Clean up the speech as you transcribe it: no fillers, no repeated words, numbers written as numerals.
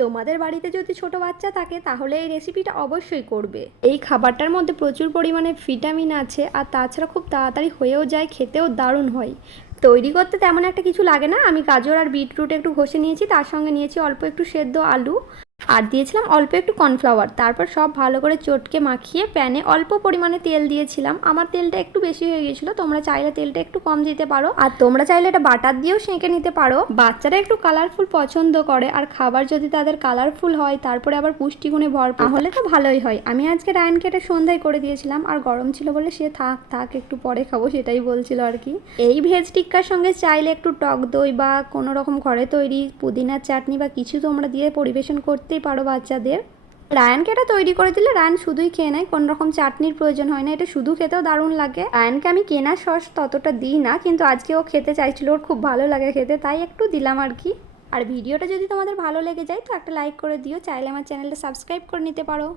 তোমাদের বাড়িতে যদি ছোট বাচ্চা থাকে তাহলে এই রেসিপিটা অবশ্যই করবে। এই খাবারটার মধ্যে প্রচুর পরিমাণে ভিটামিন আছে, আর তাছাড়া খুব তাড়াতাড়ি হয়েও যায়, খেতেও দারুণ হয়। তৈরি করতে তেমন একটা কিছু লাগে না। আমি গাজর আর বিটরুট একটু ঘষে নিয়েছি, তার সঙ্গে নিয়েছি অল্প একটু সেদ্ধ আলু, আর দিয়েছিলাম অল্প একটু কর্নফ্লাওয়ার। তারপর সব ভালো করে চটকে মাখিয়ে প্যানে অল্প পরিমাণে তেল দিয়েছিলাম। আমার তেলটা একটু বেশি হয়ে গিয়েছিল, তোমরা চাইলে তেলটা একটু কম দিতে পারো, আর তোমরা চাইলে এটা বাটার দিয়েও সেঁকে নিতে পারো। বাচ্চারা একটু কালারফুল পছন্দ করে, আর খাবার যদি তাদের কালারফুল হয় তারপরে আবার পুষ্টিগুণে ভরপুর, তাহলে তো ভালোই হয়। আমি আজকে রায়ানকে এটা সন্ধ্যায় করে দিয়েছিলাম, আর গরম ছিল বলে সে থাক থাক একটু পরে খাবো সেটাই বলছিল আর কি। এই ভেজ টিক্কার সঙ্গে চাইলে একটু টক দই বা কোনো রকম ঘরে তৈরি পুদিনার চাটনি বা কিছু তোমরা দিয়ে পরিবেশন করতেই পারো বাচ্চাদের। রায়ানকে এটা তৈরি করে দিলে রায়ান শুধুই খেয়ে নেয়, কোনো রকম চাটনির প্রয়োজন হয় না, এটা শুধু খেতেও দারুণ লাগে। রায়ানকে আমি কেনা সস ততটা দিই না, কিন্তু আজকে ও খেতে চাইছিল, ওর খুব ভালো লাগে খেতে, তাই একটু দিলাম আর কি। আর ভিডিওটা যদি তোমাদের ভালো লেগে যায় তো একটা লাইক করে দিও, চাইলে আমার চ্যানেলটা সাবস্ক্রাইব করে নিতে পারো।